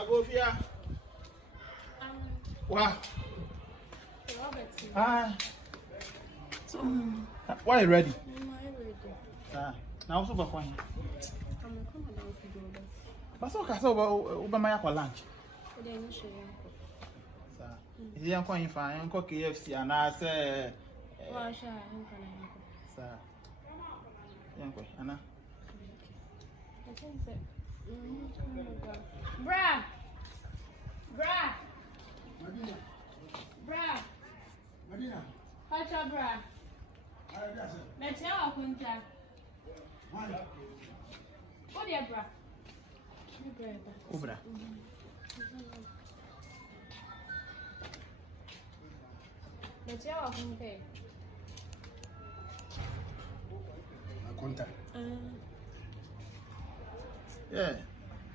Agofia. Wow. Ah. Why are you ready? Now, super fine. But so, Obama for lunch. Is he going fine? Uncle KFC, and I say, sir. Anna. Bra. Madina. Pacha bra. Let's hear our contact. Oh, dear bra. Ubra. Let's hear our contact. Contact. Yeah.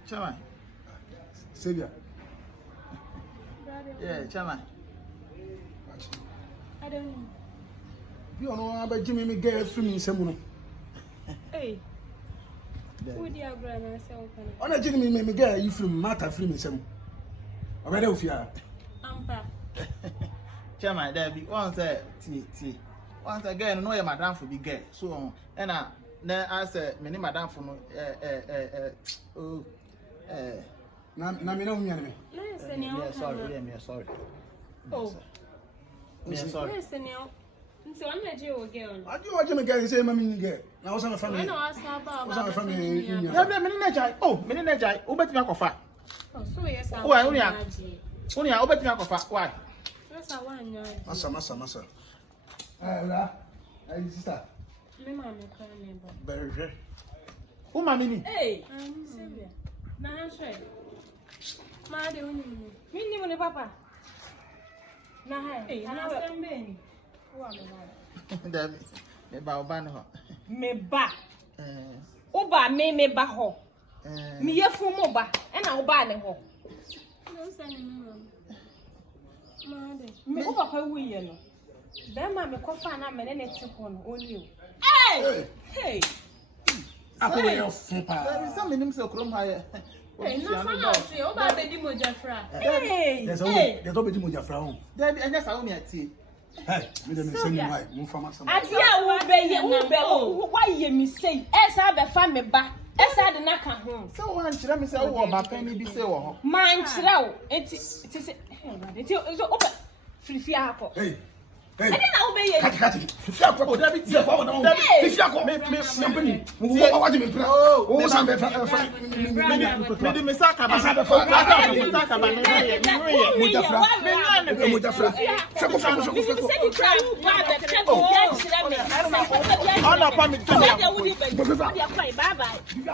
Chairman. Savior. Yeah, Chairman. I don't know. You don't know about Jimmy Miguel filming someone. Hey. Who dear bra na say open. On a Jimmy Miguel, you film matter filming some. Already of ya. Ampa. Chairman, there be once T. Once again, no, madam for big girl. So, and then I said, many madam for no, Namino Miami. Sorry. Oh. Sorry. Listen, you. So I'm not your girl. I do what Jimmy Miguel say, Mammy Miguel. Now, what's our family? I know ask about What's our family? Many Najai, Obet Makofa. Oh, so yes, I Only Obet Makofa. Why? Yes, I want Massa. Sister. me mama crying about. Very good. Who, Mammy? Hey, I'm Sylvia. Now I'm sure. Ma de uni. Mini mo papa. Na hai. Ana sembe. Wa me ba. There be Baoban. Me ba. Oba me ba ho. Me ye fu mo ba. E na oba ne ho. No sani me ma de. Me oba kwa wu ye no. Be ma me kofa na me ne ti ho no oni o. Hey. Ako we off pa. There is some in himself from higher. Hey, no say oba be di mo jafra. Hey. There's already Moja from. There be and that's how me at tea. Hey, me dem send you why. Mo fama some. Ati a wo be why ye me say. Esa be fa me ba. Esa de na ka ho. So one chira me say wo ba penny bi say wo. Man chira wo. Enti say enti so oba frifi akọ. Hey. Ade na wo be ye. Kati. Fifia ko. Oh, David, Fifia ko na. Fifia ko. Me what you me plan. Oh, some be Me di me saka ba. Saka ba me Moja fra. Feko. Ana pa me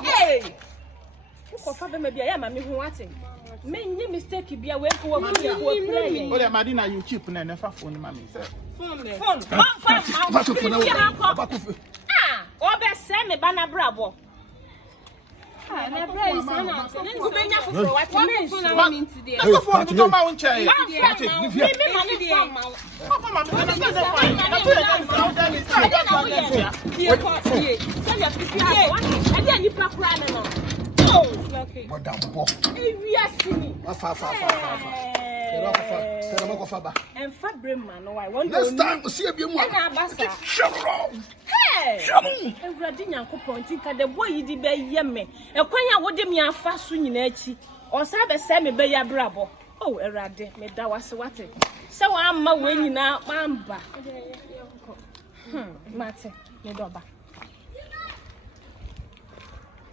Hey. Ko fa be me bia ya ma me hu ate. Me nyi mistake bia we ko wo play. Oh, Madina, you cheap na never phone mama say. Phone. Ah, obe se me ba na brabo. Ah, na bra is na. Wo be nya foforo what me phone na me today. That's the phone to my own chair. Me money dey. What down bo. We are singing. Fa. And Fabrema, no, I want Next time, see a bit more. Hey, and Radina Coponti, the boy you did be yemme. A quanya would me a fast swinging edgy, or Sabe Sammy Bay Bravo. Oh, a rade, me that was what it. So I'm my winning now, Mamba. Mate, me doba.